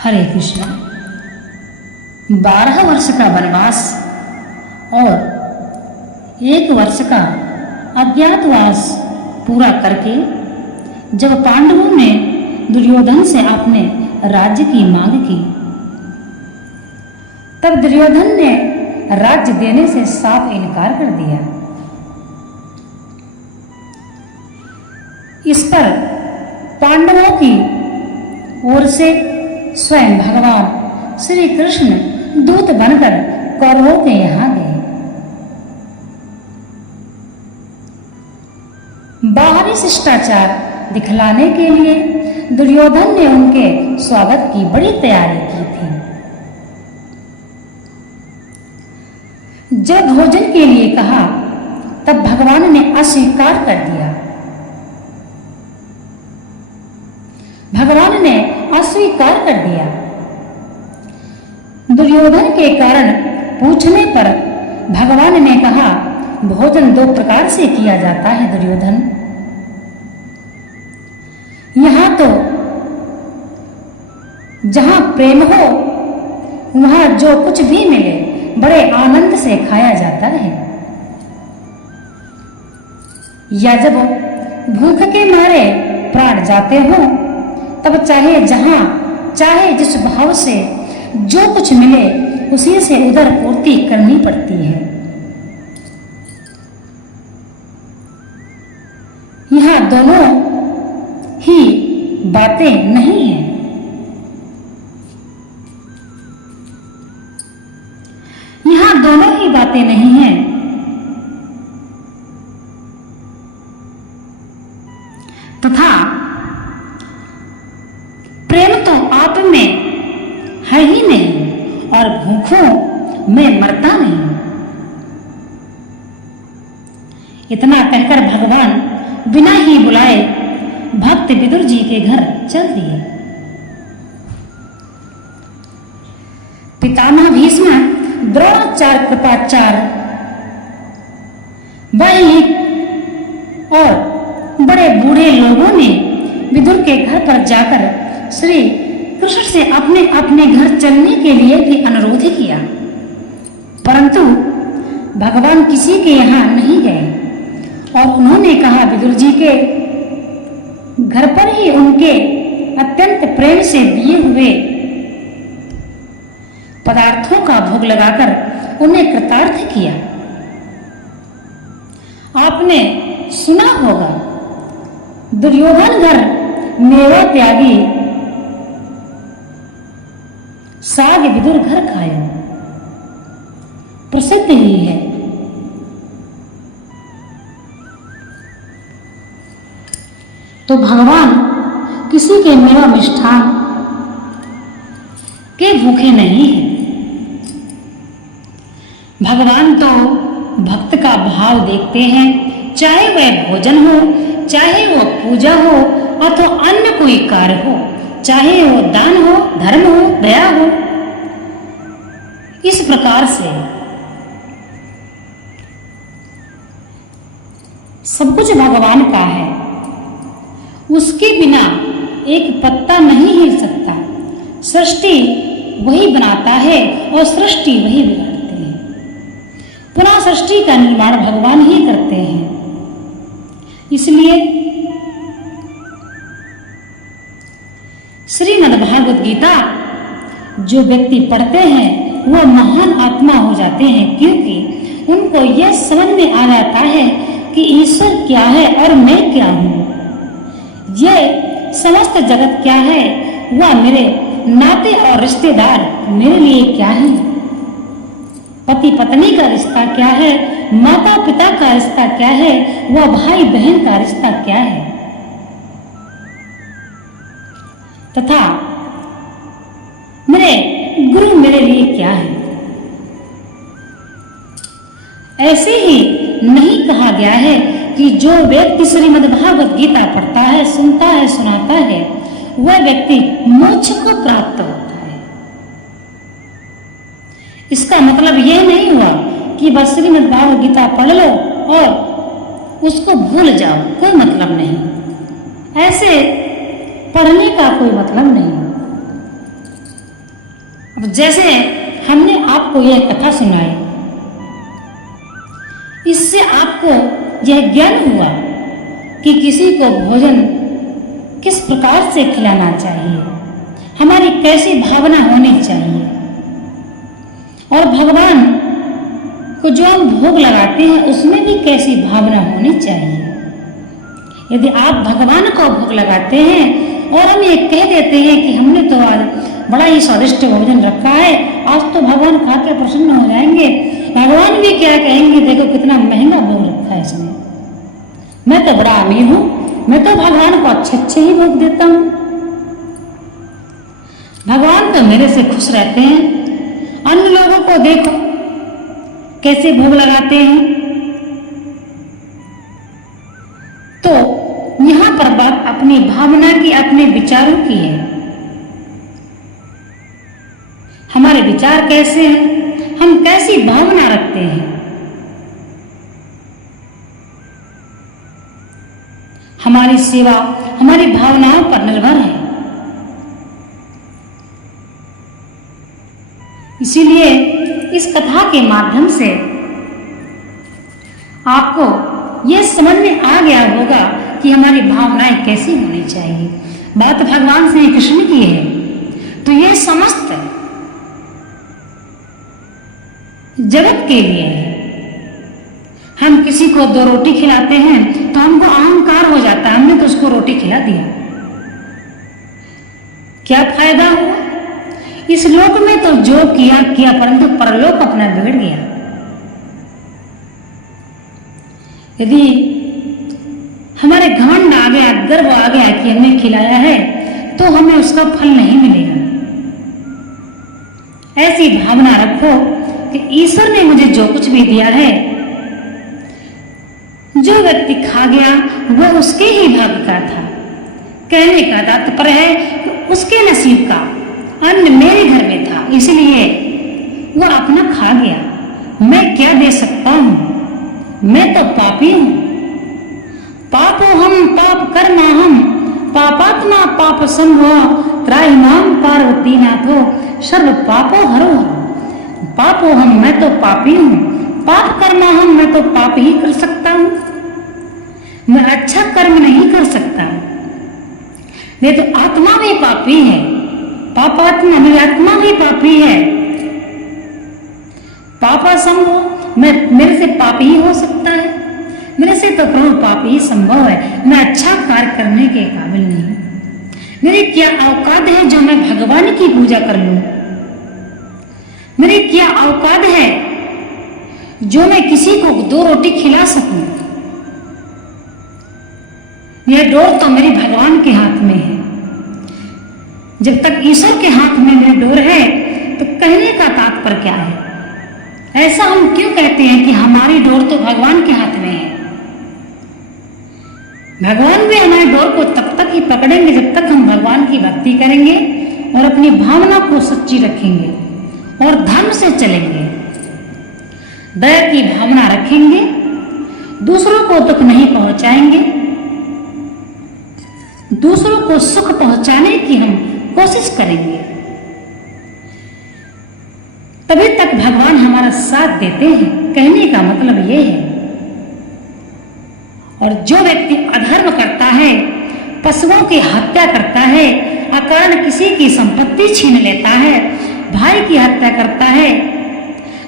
हरे कृष्ण। 12 वर्ष का वनवास और 1 वर्ष का अज्ञातवास पूरा करके जब पांडवों ने दुर्योधन से अपने राज्य की मांग की, तब दुर्योधन ने राज्य देने से साफ इनकार कर दिया। इस पर पांडवों की ओर से स्वयं भगवान श्री कृष्ण दूत बनकर कौरवों के यहाँ गए। बाहरी शिष्टाचार दिखलाने के लिए दुर्योधन ने उनके स्वागत की बड़ी तैयारी की थी। जब भोजन के लिए कहा, तब भगवान ने अस्वीकार कर दिया। भगवान ने अस्वीकार कर दिया। दुर्योधन के कारण पूछने पर भगवान ने कहा, भोजन 2 प्रकार से किया जाता है दुर्योधन। यहां तो जहां प्रेम हो वहां जो कुछ भी मिले बड़े आनंद से खाया जाता है, या जब भूख के मारे प्राण जाते हो तब चाहे जहां चाहे जिस भाव से जो कुछ मिले उसी से उदर पूर्ति करनी पड़ती है। यहां दोनों ही बातें नहीं है। यहां दोनों ही बातें नहीं है। तथा प्रेम तो आप में है ही नहीं और भूखों में मरता नहीं। इतना कहकर भगवान बिना ही बुलाए भक्त विदुर जी के घर चल दिए। पितामह भीष्म, द्रोणाचार्य, कृपाचार्य, वही और बड़े बूढ़े लोगों ने विदुर के घर पर जाकर श्री कृष्ण से अपने अपने घर चलने के लिए भी अनुरोध किया, परंतु भगवान किसी के यहाँ नहीं गए और उन्होंने कहा विदुर जी के घर पर ही उनके अत्यंत प्रेम से दिए हुए पदार्थों का भोग लगाकर उन्हें कृतार्थ किया। आपने सुना होगा, दुर्योधन घर मेवा त्यागी साग विदुर घर खाया, प्रसिद्ध ही है। तो भगवान किसी के मेवा मिष्ठान के भूखे नहीं है। भगवान तो भक्त का भाव देखते हैं, चाहे वह भोजन हो, चाहे वो पूजा हो अथवा अन्य कोई कार्य हो, चाहे वो दान हो, धर्म हो, दया हो। इस प्रकार से सब कुछ भगवान का है। उसके बिना एक पत्ता नहीं हिल सकता। सृष्टि वही बनाता है और सृष्टि वही बिगाड़ते हैं। पुनः सृष्टि का निर्माण भगवान ही करते हैं। इसलिए श्रीमद्भागवत गीता जो व्यक्ति पढ़ते हैं वह महान आत्मा हो जाते हैं, क्योंकि उनको यह समझ में आ जाता है कि ईश्वर क्या है और मैं क्या हूँ। यह समस्त जगत क्या है, वह मेरे नाते और रिश्तेदार मेरे लिए क्या है, पति पत्नी का रिश्ता क्या है, माता पिता का रिश्ता क्या है, वह भाई बहन का रिश्ता क्या है, तथा मेरे गुरु मेरे लिए क्या है। ऐसे ही नहीं कहा गया है कि जो व्यक्ति श्रीमद्भागवत गीता पढ़ता है, सुनता है, सुनाता है, वह व्यक्ति मोक्ष को प्राप्त होता है। इसका मतलब यह नहीं हुआ कि बस श्रीमद्भागवत गीता पढ़ लो और उसको भूल जाओ, कोई मतलब नहीं। ऐसे पढ़ने का कोई मतलब नहीं। अब जैसे हमने आपको यह कथा सुनाई, इससे आपको यह ज्ञान हुआ कि किसी को भोजन किस प्रकार से खिलाना चाहिए, हमारी कैसी भावना होनी चाहिए, और भगवान को जो हम भोग लगाते हैं उसमें भी कैसी भावना होनी चाहिए। यदि आप भगवान को भोग लगाते हैं और हम ये कह देते हैं कि हमने तो आज बड़ा ही स्वादिष्ट भोजन रखा है, आज तो भगवान खा के प्रसन्न हो जाएंगे, भगवान भी क्या कहेंगे, देखो कितना महंगा भोग रखा है इसने, मैं तो बड़ा अमीर हूं, मैं तो भगवान को अच्छे ही भोग देता हूं, भगवान तो मेरे से खुश रहते हैं। अन्य लोगों को देखो कैसे भोग लगाते हैं। तो यहां पर बात अपनी भावना की, अपने विचारों की है। हमारे विचार कैसे हैं, हम कैसी भावना रखते हैं, हमारी सेवा हमारी भावनाओं पर निर्भर है। इसीलिए इस कथा के माध्यम से आपको यह समझ में आ गया होगा कि हमारी भावनाएं कैसी होनी चाहिए। बात भगवान श्री कृष्ण की है, तो यह समस्त जगत के लिए है। हम किसी को 2 रोटी खिलाते हैं तो हमको अहंकार हो जाता है, हमने तो उसको रोटी खिला दिया, क्या फायदा हुआ? इस लोक में तो जो किया किया, परंतु परलोक अपना बिगड़ गया। यदि हमारे घमंड आ गया, गर्व आ गया कि हमने खिलाया है, तो हमें उसका फल नहीं मिलेगा। ऐसी भावना रखो कि ईश्वर ने मुझे जो कुछ भी दिया है, जो व्यक्ति खा गया वह उसके ही भाग्य का था। कहने का तात्पर्य है कि उसके नसीब का अन्न मेरे घर में था, इसलिए वह अपना खा गया। मैं क्या दे सकता हूं, मैं तो पापी हूं। पापो हम पाप कर्मा हम, पापात्मा पाप संभव, त्राहिमाम पार्वती नाथो सर्व पापो हरो हरो। पापो हम, मैं तो पापी हूं, पाप कर्मा हम, मैं तो पाप ही कर सकता हूं, मैं अच्छा कर्म नहीं कर सकता। मैं तो आत्मा भी पापी है, पापात्मा, मेरी आत्मा भी पापी है। पापा संभव, मेरे से पाप ही हो सकता है, मेरे से तो प्रभु पाप ही संभव है, मैं अच्छा कार्य करने के काबिल नहीं। मेरी क्या औकात है जो मैं भगवान की पूजा कर लूं? मेरी क्या औकात है जो मैं किसी को 2 रोटी खिला सकूं? यह डोर तो मेरी भगवान के हाथ में है। जब तक ईश्वर के हाथ में यह डोर है तो कहने का तात्पर्य क्या है? ऐसा हम क्यों कहते हैं कि हमारी डोर तो भगवान के हाथ में है? भगवान भी हमारे डोर को तब तक ही पकड़ेंगे जब तक हम भगवान की भक्ति करेंगे और अपनी भावना को सच्ची रखेंगे और धर्म से चलेंगे, दया की भावना रखेंगे, दूसरों को दुख नहीं पहुंचाएंगे, दूसरों को सुख पहुंचाने की हम कोशिश करेंगे, तभी तक भगवान हमारा साथ देते हैं। कहने का मतलब ये है। और जो व्यक्ति अधर्म करता है, पशुओं की हत्या करता है, अकारण किसी की संपत्ति छीन लेता है, भाई की हत्या करता है,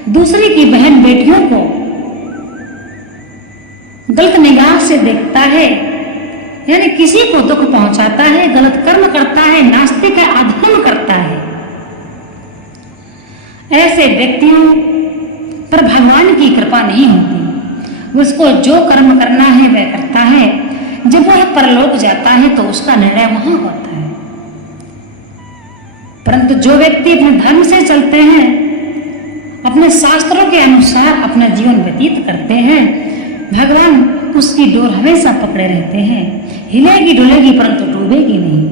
दूसरी की बहन बेटियों को गलत निगाह से देखता है, यानी किसी को दुख पहुंचाता है, गलत कर्म करता है, नास्तिक है, अधर्म करता है, ऐसे व्यक्तियों पर भगवान की कृपा नहीं होती। उसको जो कर्म करना है वह करता है, जब वह परलोक जाता है तो उसका निर्णय वहां होता है। परंतु जो व्यक्ति अपने धर्म से चलते हैं, अपने शास्त्रों के अनुसार अपना जीवन व्यतीत करते हैं, भगवान उसकी डोर हमेशा पकड़े रहते हैं। हिलेगी डुलेगी परंतु डूबेगी नहीं।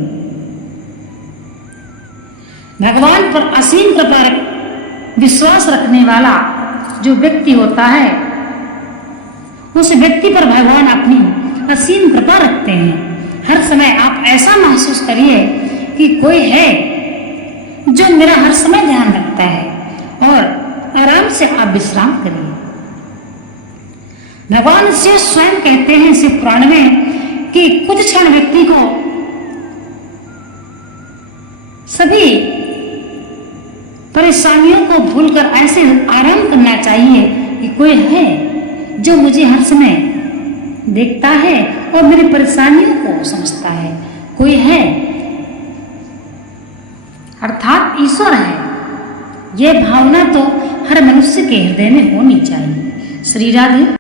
भगवान पर असीम कृपा विश्वास रखने वाला जो व्यक्ति होता है, उस व्यक्ति पर भगवान अपनी असीम कृपा रखते हैं। हर समय आप ऐसा महसूस करिए कि कोई है जो मेरा हर हर समय ध्यान रखता है और आराम से आप विश्राम करिए। भगवान शिव स्वयं कहते हैं शिव पुराण में कि कुछ क्षण व्यक्ति को सभी परेशानियों को भूलकर ऐसे आराम करना चाहिए कि कोई है जो मुझे हर समय देखता है और मेरी परेशानियों को समझता है, कोई है अर्थात ईश्वर है। यह भावना तो हर मनुष्य के हृदय में होनी चाहिए। श्री राधे।